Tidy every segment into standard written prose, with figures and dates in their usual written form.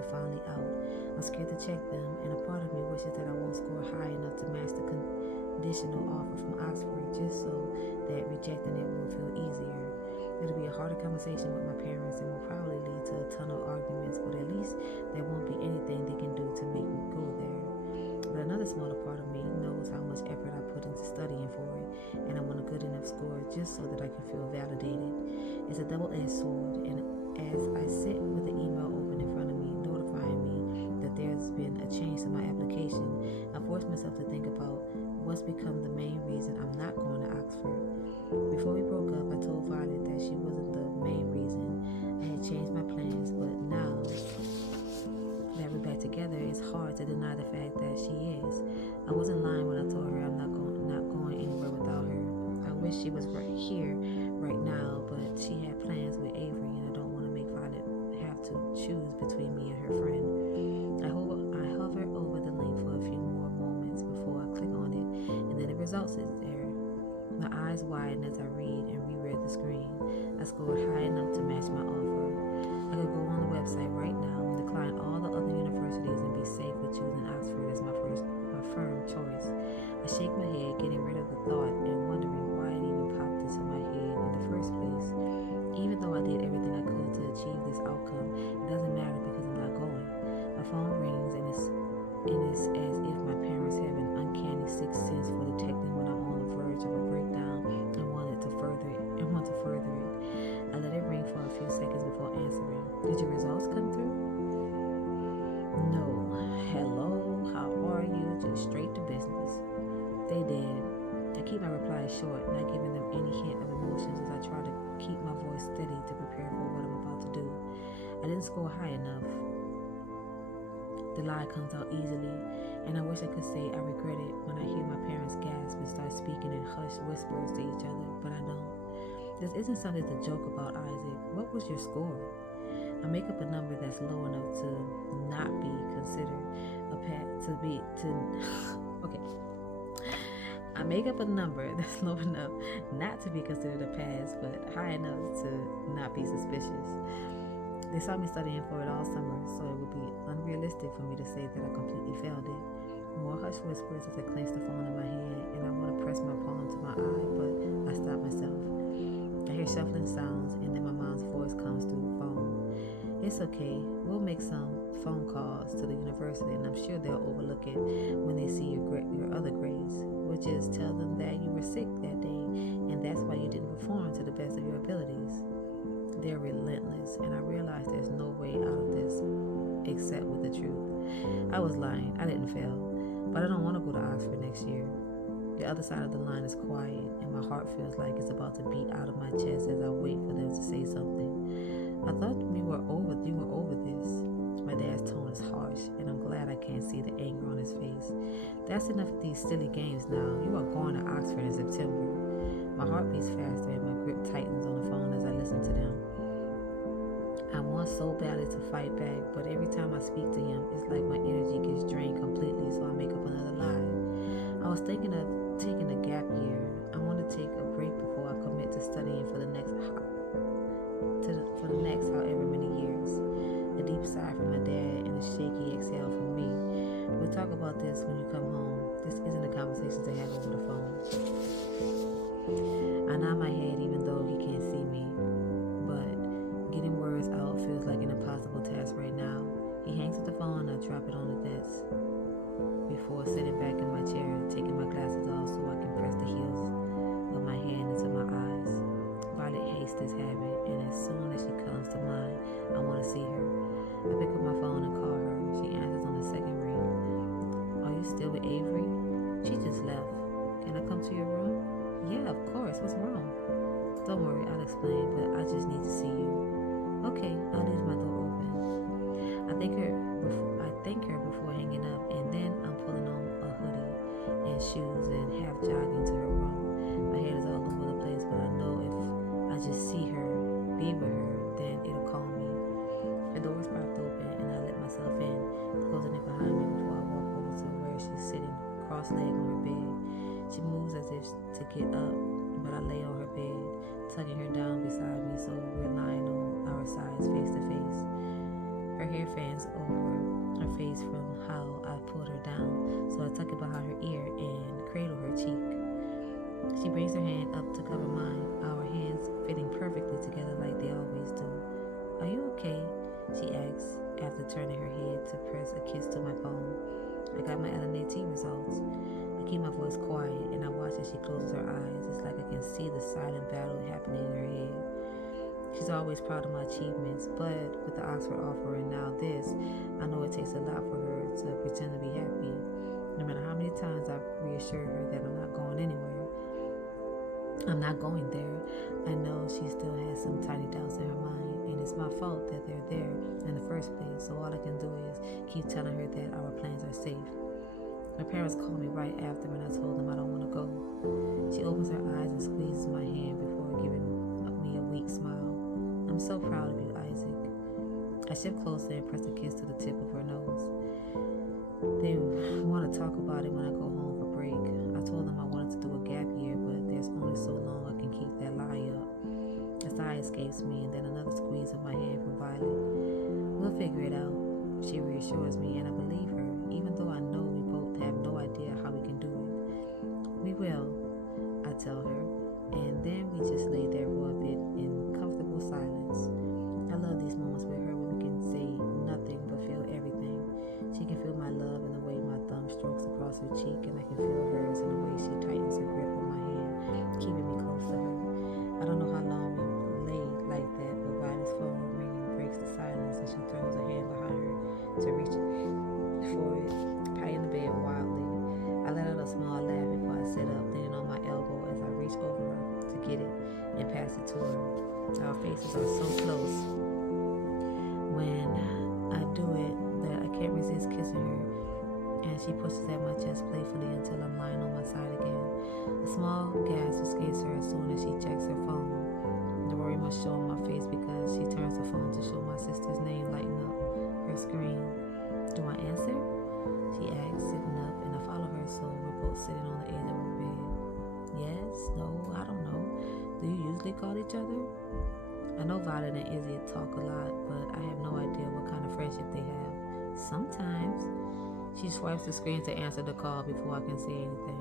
are finally out. I'm scared to check them, and a part of me wishes that I won't score high enough to match the conditional offer from Oxford, just so that rejecting it will feel easier. It'll be a harder conversation with my parents and will probably lead to a ton of arguments, but at least there won't be anything they can do to make me go there. But another smaller part of me knows how much effort I put into studying for it, and I want a good enough score just so that I can feel validated. It's a double-edged sword, and as I sit with the email open in front of me, notifying me that there's been a change to my application, I force myself to think about what's become the main reason I'm not going to Oxford. Before we broke up, I told Violet that she wasn't the main reason. I had changed my plans, but now that we're back together, it's hard to deny the fact that she is. I wasn't lying when I told her I'm not going anywhere without her. I wish she was right here, right now, but she had plans with Avery, and I don't want to make Violet have to choose between me and her friend. I hover over the link for a few more moments before I click on it, and then the results is there. My eyes widen as I read and reread the screen. I scored high enough to match my offer. I could go on the website right now and decline all the other universities and be safe with choosing Oxford as my firm choice. I shake my head, getting rid of the thought and wondering why it even popped into my head in the first place. Even though I did everything I could to achieve this outcome, it doesn't matter because I'm not going. My phone rings and it's as if my parents have an uncanny sixth sense for detecting when I'm on the verge of a breakdown and want to further it. I let it ring for a few seconds before answering. Did your results come through? No. Hello, how are you? Just straight to business. They did. I keep my replies short, not giving them any hint of emotions as I try to keep my voice steady to prepare for what I'm about to do. I didn't score high enough. The lie comes out easily, and I wish I could say I regret it when I hear my parents gasp and start speaking in hushed whispers to each other, but I don't. This isn't something to joke about, Isaac. What was your score? I make up a number that's low enough to not be considered a okay. I make up a number that's low enough not to be considered a pass, but high enough to not be suspicious. They saw me studying for it all summer, so it would be unrealistic for me to say that I completely failed it. More hushed whispers as I clench the phone in my hand, and I want to press my palm to my eye, but I stop myself. I hear shuffling sounds, and then my mom's voice comes through the phone. It's okay. We'll make some phone calls to the university, and I'm sure they'll overlook it when they see your other grades. We'll just tell them that you were sick that day, and that's why you didn't perform to the best of your abilities. They're relentless, and I realize there's no way out of this except with the truth. I was lying. I didn't fail, but I don't want to go to Oxford next year. The other side of the line is quiet, and my heart feels like it's about to beat out of my chest as I wait for them to say something. I thought you were over this. My dad's tone is harsh, and I'm glad I can't see the anger on his face. That's enough of these silly games now. You are going to Oxford in September. My heart beats faster, and my grip tightens on the phone as I listen to them. I want so badly to fight back, but every time I speak to him, it's like my energy gets drained completely, so I make up another lie. I was thinking of taking a gap year. I want to take a break before I commit to studying for the next however many years. A deep sigh from my dad and a shaky exhale from me. We'll talk about this when you come home. This isn't a conversation to have over the phone. I nod my head even though he can't see me, but getting words out feels like an impossible task right now. He hangs up the phone and I drop it on the desk before sitting back in my chair and taking my glasses off so I can press the heels of my hand into my eyes. Violet hates this habit, and as soon as she comes to mind, I want to see her. I pick up my phone and call her. She answers on the second ring. Are you still with Avery? She just left. Can I come to your room? Yeah, of course. What's wrong? Don't worry, I'll explain, but I just need to see you. Okay, I'll leave my door open. I thank her before hanging up, and then I'm pulling on a hoodie and shoes and half jogging to her room. My head is all over the place, but I know if I just see her, be with her, then it'll calm me. The door is propped open, and I let myself in, closing it behind me before I walk over to where she's sitting, cross-legged on her bed. She moves as if to get up, but I lay on her bed, tucking her down beside me so we're lying on our sides face to face. Her hair fans over her face from how I pulled her down, so I tuck it behind her ear and cradle her cheek. She brings her hand up to cover mine, our hands fitting perfectly together like they always do. Are you okay? She asks, after turning her head to press a kiss to my palm. I got my LNAT results. I keep my voice quiet and I watch as she closes her eyes. It's like I can see the silent battle happening in her head. She's always proud of my achievements, but with the Oxford offer and now this, I know it takes a lot for her to pretend to be happy. No matter how many times I've reassured her that I'm not going anywhere, I'm not going there, I know she still has some tiny doubts in her mind, and it's my fault that they're there in the first place, so all I can do is keep telling her that our plans are safe. My parents called me right after when I told them I don't want to go. She opens her eyes and squeezes my hand before giving me a weak smile. I'm so proud of you, Isaac. I shift closer and press a kiss to the tip of her nose. They want to talk about it when I go home for break. I told them I wanted to do a gap year, but there's only so long I can keep that lie up. A sigh escapes me and then another squeeze of my hand from Violet. We'll figure it out. She reassures me and I believe her, even though I know we both have no idea how we can do it. We will, I tell her, and then we just lay there for a bit in comfortable silence. I love these moments with her when we can say nothing but feel everything. She can feel my love in the way my thumb strokes across her cheek, and I can feel hers in the way she tightens her grip on my hand, keeping me close to her. I don't know how long we lay like that, but Violet's phone ringing breaks the silence, and she throws her hand behind her to reach for it, patting the bed wildly. I let out a small laugh before I sit up, leaning on my elbow as I reach over her to get it and pass it to her. Our faces are so close when I do it that I can't resist kissing her, and she pushes at my chest playfully until I'm lying on my side again. A small gasp escapes her as soon as she checks her phone. The worry must show on my face because she turns her phone to show my sister's name lighting up her screen. Do I answer? She asks, sitting up, and I follow her, so we're both sitting on the edge of her bed. Yes? No? I don't know. Do you usually call each other? I know Violet and Izzy talk a lot, but I have no idea what kind of friendship they have. Sometimes. She swipes the screen to answer the call before I can say anything.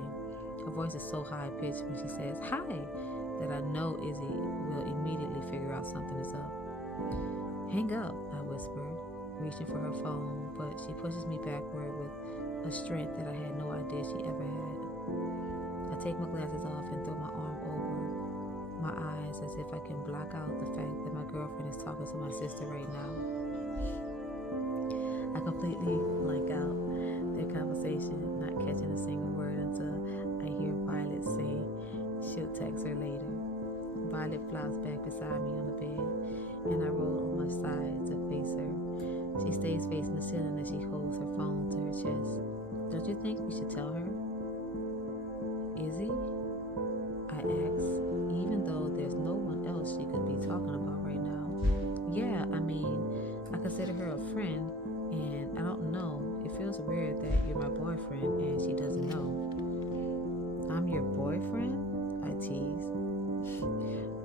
Her voice is so high-pitched when she says, "Hi," that I know Izzy will immediately figure out something is up. Hang up, I whisper, reaching for her phone, but she pushes me backward with a strength that I had no idea she ever had. I take my glasses off and throw my arm over my eyes as if I can block out the fact that my girlfriend is talking to my sister right now. I completely blank out their conversation, not catching a single word until I hear Violet say she'll text her later. Violet flops back beside me on the bed, and I roll on my side to face her. She stays facing the ceiling as she holds her phone to her chest. Don't you think we should tell her? Izzy? I ask, even though there's no one else she could be talking about right now. Yeah, I mean, I consider her a friend, and I don't know, it feels weird that you're my boyfriend and she doesn't know. I'm your boyfriend? I tease.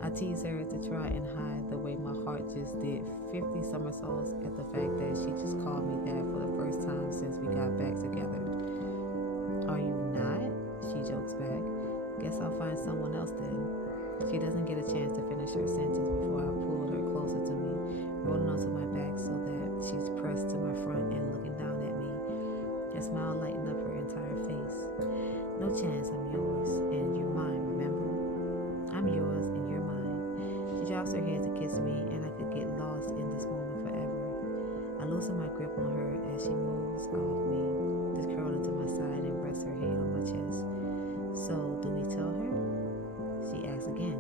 I tease her to try and hide the way my heart just did 50 somersaults at the fact that she just called me that for the first time since we got back together. Are you not? She jokes back. Guess I'll find someone else then. She doesn't get a chance to finish her sentence before I pulled her closer to me, rolling onto my back so that she's pressed to my front and looking down at me. A smile lighting up her entire face. No chance, I'm yours, and you're mine, remember? I'm yours, and you're mine. She drops her head to kiss me, and I could get lost in this moment forever. I loosen my grip on her as she moves off me, just curled into my side and rests her head on my chest. So, do we tell her? She asks again.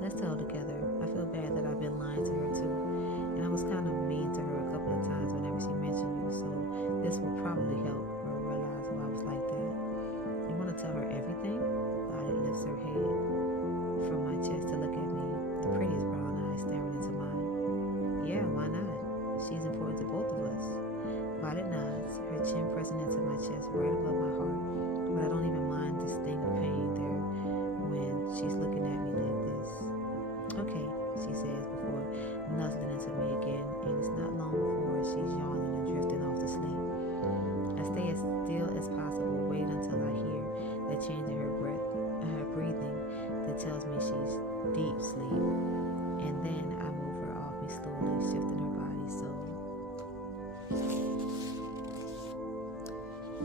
Let's tell her together. I feel bad that I've been lying to her too, and I was kind of mean to her a couple of times whenever she mentioned you, so this will probably help her realize why I was like that. You want to tell her everything? Violet lifts her head from my chest to look at me, the prettiest brown eyes staring into mine. Yeah, why not? She's important to both of us. Violet nods, her chin pressing into my chest right above my heart, but I don't even mind the sting of pain there when she's looking at me like this. Okay, she says before nuzzling into me again, and it's not long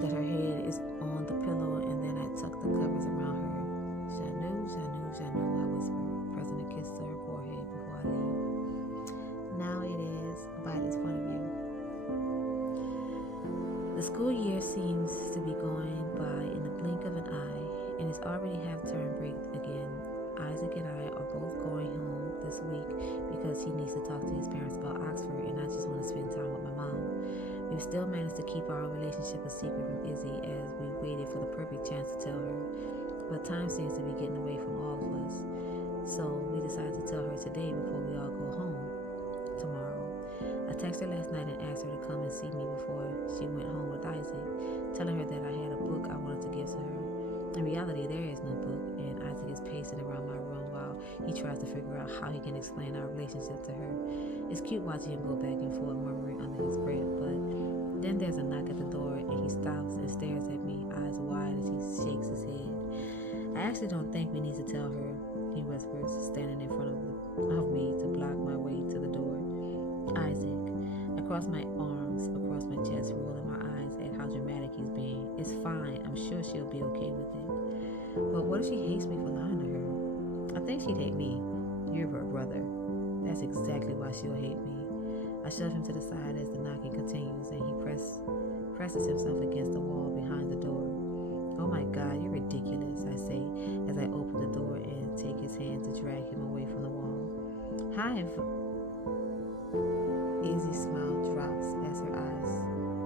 that her head is on the pillow, and then I tuck the covers around her. Janu, Janu, Janu, I whisper, pressing a kiss to her forehead before I leave. Now it is Violet's point of view. The school year seems to be going by in the blink of an eye, and it's already half-term break again. Isaac and I are both going home this week because he needs to talk to his parents about Oxford, and I just want to spend time with my mom. We've still managed to keep our relationship a secret from Izzy as we waited for the perfect chance to tell her, but time seems to be getting away from all of us. So we decided to tell her today before we all go home tomorrow. I texted her last night and asked her to come and see me before she went home with Isaac, telling her that I had a book I wanted to give to her. In reality, there is no book, and Isaac is pacing around my room while he tries to figure out how he can explain our relationship to her. It's cute watching him go back and forth, murmuring under his breath, but then there's a knock at the door, and he stops and stares at me, eyes wide as he shakes his head. I actually don't think we need to tell her, he whispers, standing in front of me to block my way to the door. Isaac. I cross my arms across my chest, rolling my eyes at how dramatic he's being. It's fine. I'm sure she'll be okay with it. But what if she hates me for lying to her? I think she'd hate me. You're her brother. That's exactly why she'll hate me. I shove him to the side as the knocking continues, and he presses himself against the wall behind the door. Oh my God, you're ridiculous, I say as I open the door and take his hand to drag him away from the wall. Hi, Izzy's smile drops as her eyes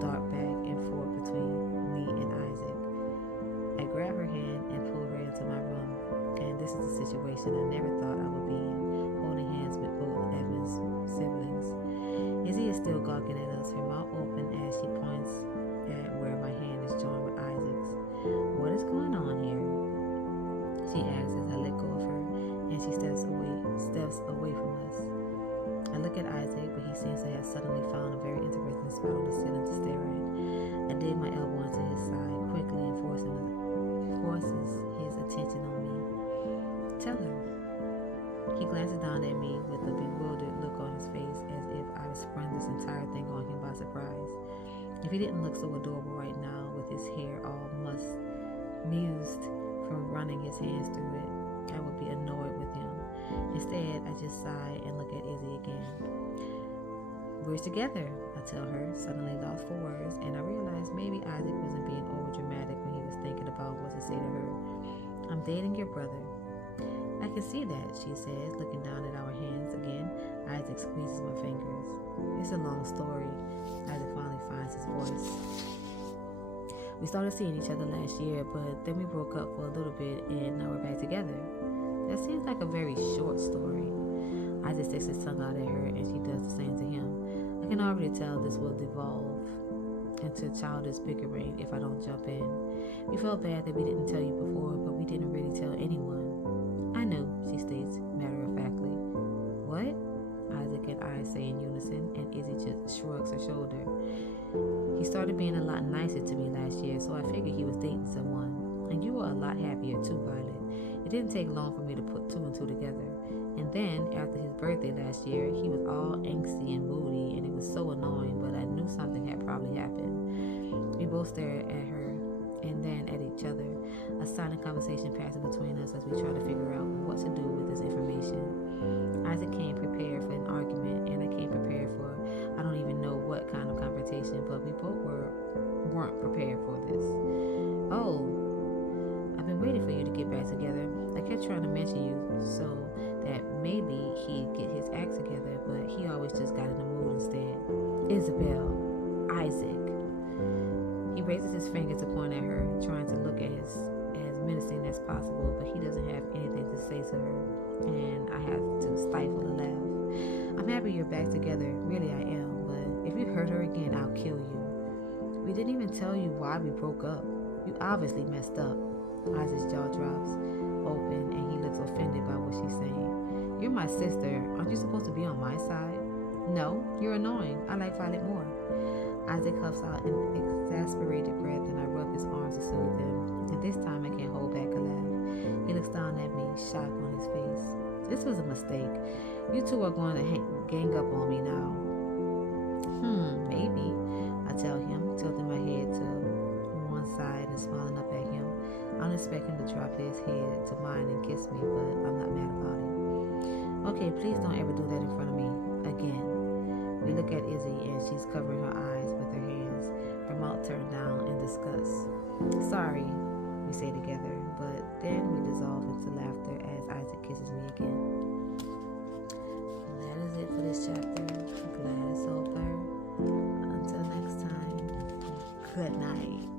dart back and forth between me and Isaac. I grab her hand and pull her into my room, and this is a situation I never thought I would be in, holding hands with both Evan's siblings. Izzy is still gawking at us, her mouth open as she points at where my hand is joined with Isaac's. What is going on here? She asks as I let go of her, and she steps away from us. I look at Isaac, but he seems to have suddenly found a very interesting spot on the ceiling to stare at. I dig my elbow into his side quickly and forces his attention on me. Tell her. He glances down at me with a bewildered look on his face, as if I've sprung this entire thing on him by surprise. If he didn't look so adorable right now, with his hair all mused from running his hands through it, I would be annoyed with him. Instead, I just sigh and look at Izzy again. We're together, I tell her, suddenly lost for words, and I realize maybe Isaac wasn't being over dramatic when he was thinking about what to say to her. I'm dating your brother. I can see that, she says, looking down at our hands again. Isaac squeezes my fingers. It's a long story. Isaac finally finds his voice. We started seeing each other last year, but then we broke up for a little bit, and now we're back together. That seems like a very short story. Isaac sticks his tongue out at her, and she does the same to him. I can already tell this will devolve into childish bickering if I don't jump in. We felt bad that we didn't tell you before, but we didn't really tell anyone. I know, she states matter-of-factly. What? Isaac and I say in unison, and Izzy just shrugs her shoulder. He started being a lot nicer to me last year, so I figured he was dating someone. And you were a lot happier too, Violet. It didn't take long for me to put two and two together. And then, after his birthday last year, he was all angsty and moody, and it was so annoying, but I knew something had probably happened. We both stared at her and then at each other. A silent conversation passing between us as we try to figure out what to do with this information. Isaac came prepared for an argument, and I came prepared for I don't even know what kind of confrontation, but we both weren't prepared for this. Oh, I've been waiting for you to get back together. I kept trying to mention you so that maybe he'd get his act together, but he always just got in the mood instead. Isabel, Isaac. He raises his finger to point at her, trying to look as menacing as possible, but he doesn't have anything to say to her, and I have to stifle a laugh. I'm happy you're back together, really I am, but if you hurt her again, I'll kill you. We didn't even tell you why we broke up. You obviously messed up. Isaac's jaw drops open, and he looks offended by what she's saying. You're my sister. Aren't you supposed to be on my side? No, you're annoying. I like Violet more. Isaac huffs out an exasperated breath, and I rub his arms to soothe him. And this time I can't hold back a laugh. He looks down at me, shock on his face. This was a mistake. You two are going to gang up on me now. Maybe, I tell him, tilting my head to expect him to drop his head to mine and kiss me, but I'm not mad about it. Okay, please don't ever do that in front of me again. We look at Izzy and she's covering her eyes with her hands, her mouth turned down in disgust. Sorry, we say together, but then we dissolve into laughter as Isaac kisses me again. And that is it for this chapter. Glad it's over. Until next time, good night.